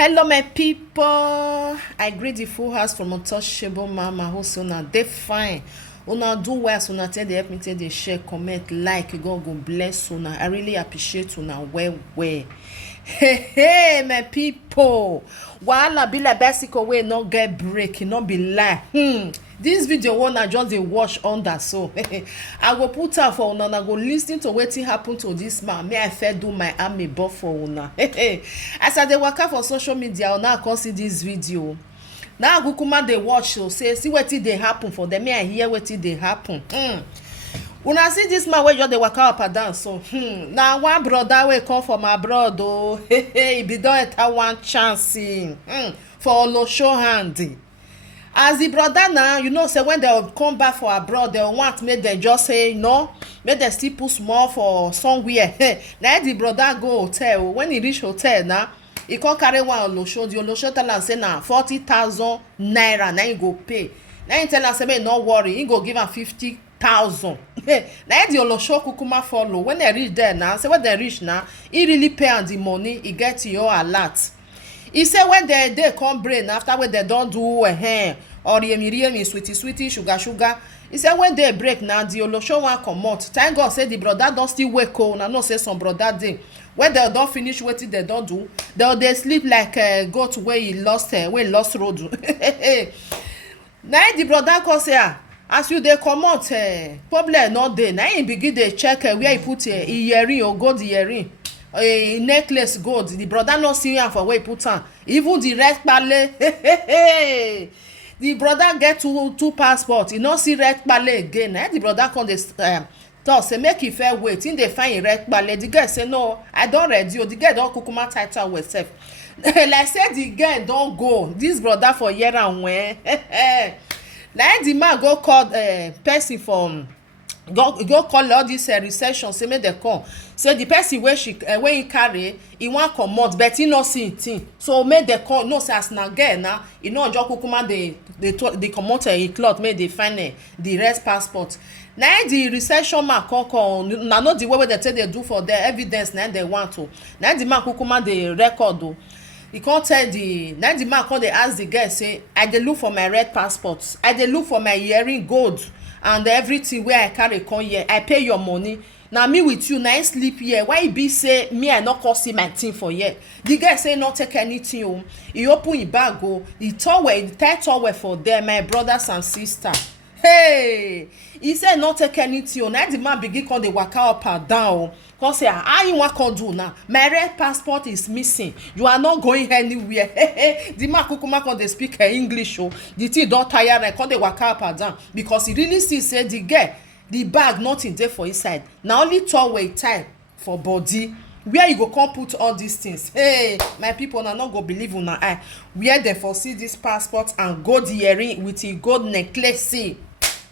Hello, my people. I greet the full house from untouchable mama. Host una dey fine. Una do well. So una tell they help me tell they share, comment, like. God go bless una. I really appreciate una well. Hey, my people. Wahala be like bicycle wey no get break, e no be lie. This video one I just dey watch under so I go put am for una and I go lis ten to wetin happen to this man. May I first do my amebo for una. As I dey waka for social media, una come see this video. Now I go kuma dey watch so say see wetin dey happen for them. May I hear wetin dey happen. Una see this man wey just dey waka up and down so na one brother wey come from abroad o he be don enter one chance for Olosho hand. As the brother now, you know, say when they come back for abroad, they want make them just say no, make them still put small for somewhere. Now the brother go hotel. When he reach hotel now, he come carry one Olosho. The Olosho tell am say na 40,000 naira. Now he go pay. Now he tell am say make no worry, he go give am 50,000. Now the Olosho kukuma follow. When they reach there now, say when they reach now, he really pay am the money. He get your alert. He say when they come brain after when they don't do or yemi sweetie sugar. He say when they break now the Olosho wan comot. Thank God say the brother don still wake o. Una know say some brother dey when they don finish wetin they don do, they sleep like goat wey he lost road. Now the brother come say as you dey comot problem no dey. Now he begin dey check where he put earring or gold earring. A necklace gold. The brother no see am for where he put am. Even the red pale. The brother get two passport. He no see red pale again. The brother come dey talk say make he fair wait. Him dey find red pale. The girl say no, I don ready. The girl don kukuma title herself. Like say the girl don go. This brother for here and when. Like the man go call person from go call all this reception say make dem come say the person wey he carry he wan comot but he no see him thing so make dem come know say as na girl na e no just kukuma dey comot him cloth make dey find the rest passport. Na the reception man come na know the way wey dem take dey do for there evidence na dem want o. Na the man kukuma dey record o. He come tell the man come dey ask the girl say I dey look for my red passport, I dey look for my earring gold and everything wey I carry come here. I pay your money. Na me with you na I sleep here. Why e be say me I no come see my thing for here? The guy say no take anything o. He open him bag o. He tie towel for there, my brothers and sisters. Hey, he say no take anything o. Na the man begin come dey waka up and down o. Come say how you wan come do now? My red passport is missing. You are not going anywhere. The man kukuma come dey speak English o. The thing don tire am. Come dey waka up and down because he really see say the girl, the bag nothing dey for inside. Na only towel he tie for body. Where you go come put all these things? Hey, my people, una no go believe una eye. Where dem for see this passport and gold earring with a gold necklace? See,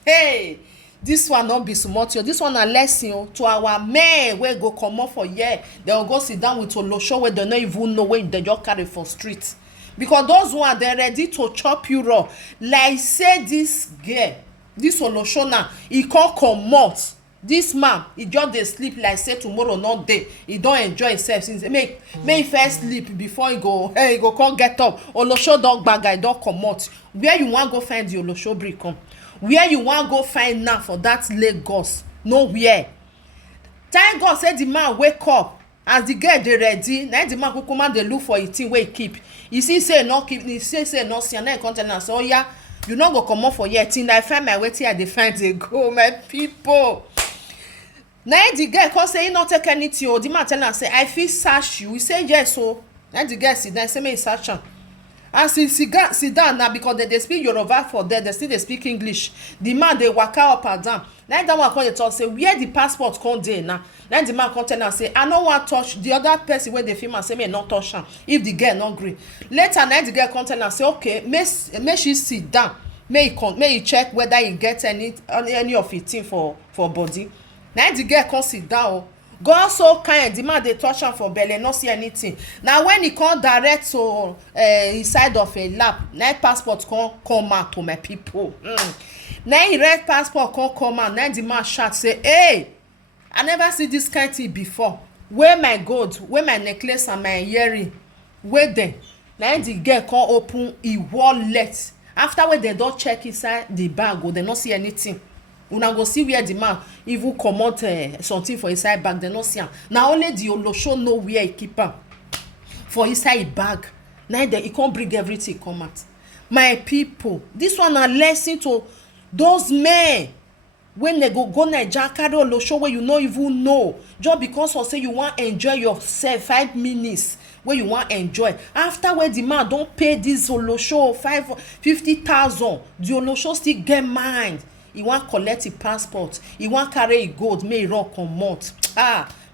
hey. This one no be small thing. This one na lesson to our men wey go comot for here. They will go sit down with Olosho wey they no even know wey they just carry for street. Because those one they ready to chop you raw. Like say this girl, this Olosho now, he can't comot. This man, he just dey sleep like say tomorrow not day. He don't enjoy himself since make he first sleep before he go come get up. Olosho dog bag I don comot. Where you want go find the Olosho brick come? Where you wan go find now for that Lagos? Nowhere. Thank God say the man wake up as the girl dey ready. Na the man kukuma dey look for him thing wey he keep. He see say no keep. He say no see. Na him come tell am say oya you no go comot for here till I find my wetin I dey find dey go. My people. Na the girl come say he no take anything o. The man tell am say I fit search you. He say yes o. Na the girl sit down say make he search am. As he sit down now because they speak Yoruba for there, they still dey speak English. The man dey waka up and down. Na that one come dey talk say where the passport come dey now. Na the man come tell am say I no wan touch. The other person wey dey film am say make no touch am if the girl no gree. Later na the girl come tell am say okay make she sit down make he check whether he get any of his thing for body. Na the girl come sit down o. God so kind, the man dey touch am for belly, no see anything. Now when he come direct to inside of a lap, na passport come out to my people. Now he red passport come out. Now the man shout say, hey, I never see this kind thing before. Where my gold, where my necklace and my earring, where dem? na the girl come open e wallet after wey dem don check inside the bag o dem no see anything. Una go see where the man even comot something for inside bag, dem no see am. Na only the Olosho know where e keep am for inside e bag. Na e come bring everything come out. My people, this one na lesson to those men when they go Naija carry Olosho wey you no even know just because of say you wan enjoy yourself 5 minutes wey you wan enjoy. After wey the man don pay this Olosho 50,000, the Olosho still get mind. He wan collect e passport, he wan carry e gold make e run comot.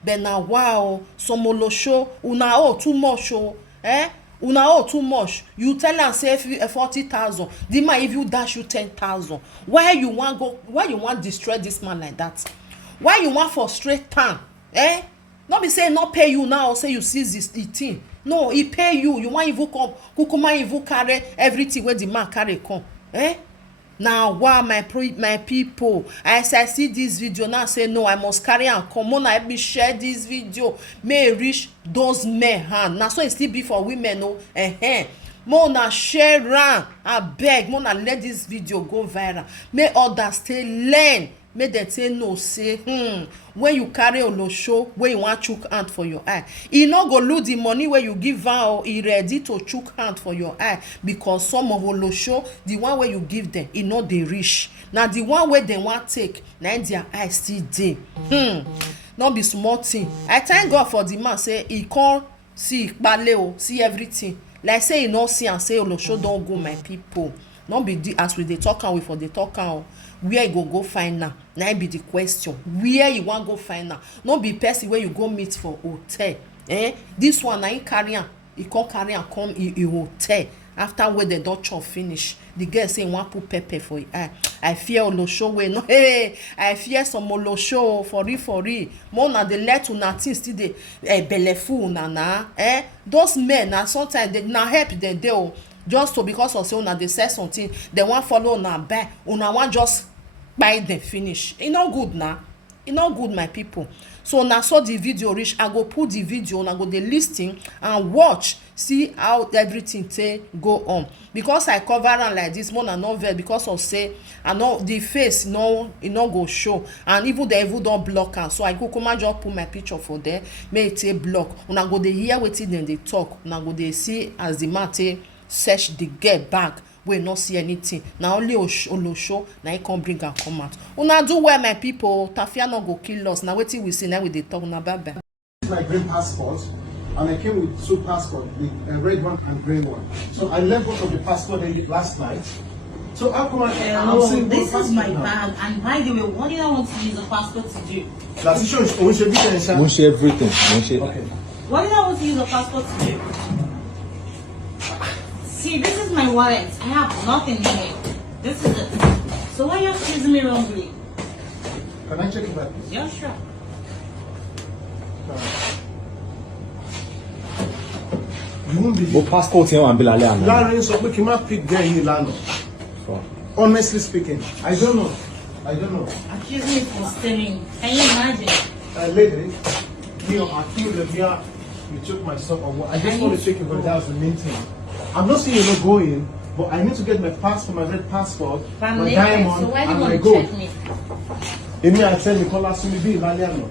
But na wow, some Olosho una owe too much o. Una owe too much. You tell am say 40,000, the man if you dash you 10,000. Why you wan destroy this man like that? Why you wan frustrate am? No be say no pay you now or say you seize this thing. No, he pay you. You wan even come kukuma even carry everything wey the man carry come. Now wow, my people, as I see this video now, say no, I must carry am come on. Help me share this video, may e reach those men hand. Now so it still be for women o. Mona share am, abeg, mona let this video go viral, may others stay learn, make dem say no, say when you carry Olosho wey you wan chook hand for your eye, e no go lose the money wey you give am o. E ready to chook hand for your eye because some of Olosho, the one wey you give them, e no dey reach. Na the one wey dem wan take, na their eye still dey. No be small thing. I thank God for the man say e come see Ikpale o, see everything. Like say e no see am say Olosho don go, my people. No be as we dey talk am, we for dey talk am. Where you go find now? Na be the question. Where you wan go find now? No be person where you go meet for hotel. This one na him carry am. He come carry am come e hotel. After wey dem don chop finish, the girl say he wan put pepper for e eye. I fear Olosho wey no. I fear some Olosho for real. More na dey let una things still dey belleful una na. Those men na sometimes na help dem dey o. Just to because of say una dey sell something, dem wan follow una buy, una wan just buy dem finish. E no good na. E no good, my people. So na so the video reach, I go put the video, una go dey lis ten and watch, see how everything take go on. Because I cover am like this, more na no vex because of say I know the face no go show, and even the even don block am. So I kukuma just put my picture for there, make it take block. Una go dey hear wetin dem dey talk, una go dey see as the man take search the girl bag wey no see anything. Na only Olosho na he come bring am come out. Una do well, my people. Tafia no go kill us. Na wetin we see, na we dey talk. Una bye bye. My green passport, and I came with 2 passports, the red one and green one. So I left both of the passport last night. So how come I'm saying this is my bag, and by the way, what did I want to use the passport to do? That's sure we should be there. We share everything. Okay. What did I want to use the passport to do? See, this is my wallet. I have nothing in it. This is it. So why are you accusing me wrongly? Can I check it back, please? Yeah, sure. You won't be. But passport here and Bilale and Lauren, so we cannot pick there in Lano. Honestly speaking, I don't know. Accuse me for stealing. Can you imagine? Lady, you accused of you took my stuff or what? I just want to check it, but that was the main thing. I'm not saying you're not going, but I need to get my passport, my red passport, my diamond, so why do and you my want to gold. check me? In me, I tell you, call us to be Laliano.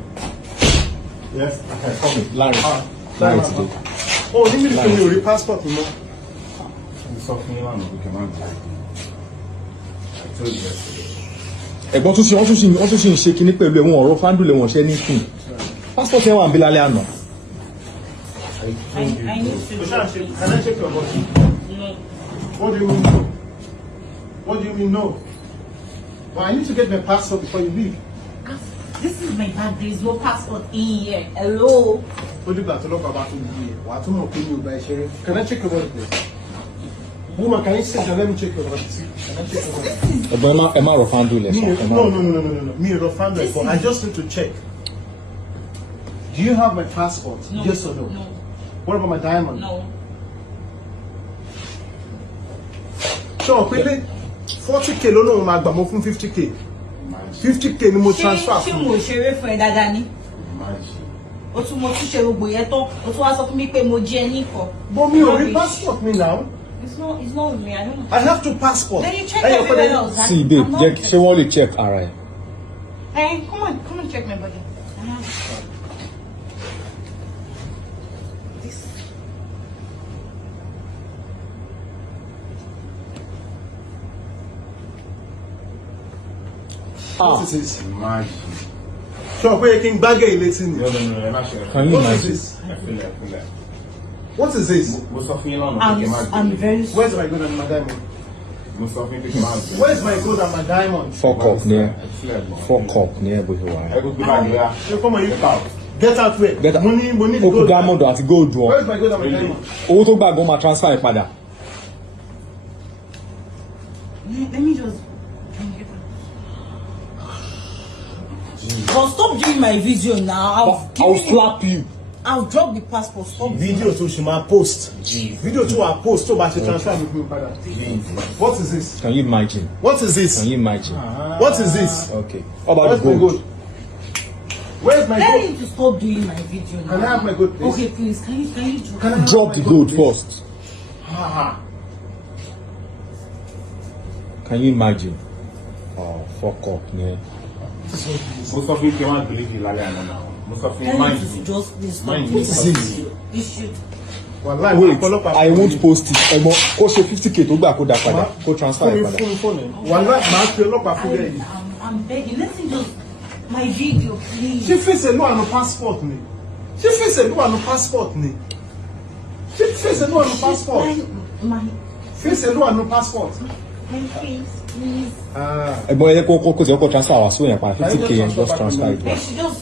Yes, Okay, call me. Larry. Larry today. Oh, let me look at your passport, you know. Ẹ̀gbọ́n tún ṣe ń ṣe kíní pẹ̀lú ẹ̀wọ̀n ọ̀rọ̀ fáńdùlẹ̀ wọn ṣe ní fún. Passport yẹn wà ń Bilale àná. I need to. Can I check your body? No. What do you mean no? What do you mean no? Well, I need to get my passport before you leave. This is my bag. There is no passport in here. Hello. What do you got to look about here? Can I check your body, please? Woman, can you sit down? Let me check your body. Can I check your body? Ẹ̀gbọ́n ẹ má rọ fáńdùlẹ̀ sọ. No. Me, Rofando, but I just need to check. Do you have my passport? No. Yes or no? No. What about my diamond? No. So, quickly, 40K ló lóun máa gbà mọ́ fún 50K. 50K ni mo transfer Ṣé mo ṣeré fún ẹ dáadáa ni? O tún mo tún ṣe gbogbo yẹn tán. O tún wá sọ fún mi pé mo jí ẹ ní nǹkan. But me already passport me now. It's not with me. I don't know. I have two passports. Then you check everywhere else. See, babe, ṣé wọ́n lè check ara ẹ̀? Hey, come on, check my body. This. What is this? Imagine. Sure, where you can bag it later. No, I'm not sure. Can you What is imagine? this? I feel it. What is this? Most of you know, I'm very sorry. Where's my gold and my diamond? most of you think about it. Where's my gold and my diamond? Fuck up ní ẹ bó ṣe wà I ẹ́. go to my girl. You come on, you Get out. get out where? Get out. Money, Ó kú gold. diamond àti gold wọn. Where's my gold and my Really? diamond? Owó tó gbà gan máa transfer ẹ̀ padà. Let me just. But stop doing my video now. I'll slap you. I'll drop the passport. Stop. Video to Shima post. Jeez. Video to our post so that she transfer with me, father. What is this? Can you imagine? What is this? Can you imagine? What is this? Okay. How about Where's the my gold? gold? Where's my Tell gold? him to stop doing my video now. Can I have my gold, please? Okay, please. Can you drop? Can I have Drop my the gold please? first. Can you imagine? Oh, fuck up, man. Most of you can't believe you like that now. Most of you Tell mind him to me. just please stop. Mind doing me. my video. You should. Wallahi, Wait, ọ̀pọ̀lọpọ̀ I won't post it. Ẹ̀gbọ́n, kó ṣe 50k tó gbà kó dà padà, kó transfer ẹ̀ padà. Wallahi, màá fi ọlọ́pàá fún yẹn. I'm begging. Let him just my video, please. Ṣé fèsì ló wà ní passport ni? Ṣé fèsì ló wà ní passport ni? Ṣé fèsì ló wà ní passport? My Fèsì ló wà ní passport. face, please. Ẹ̀gbọ́n, ẹ jẹ́ kó tiẹ̀ kó transfer wá sóyún ẹ̀ padà 50k yẹn just transfer it. They should just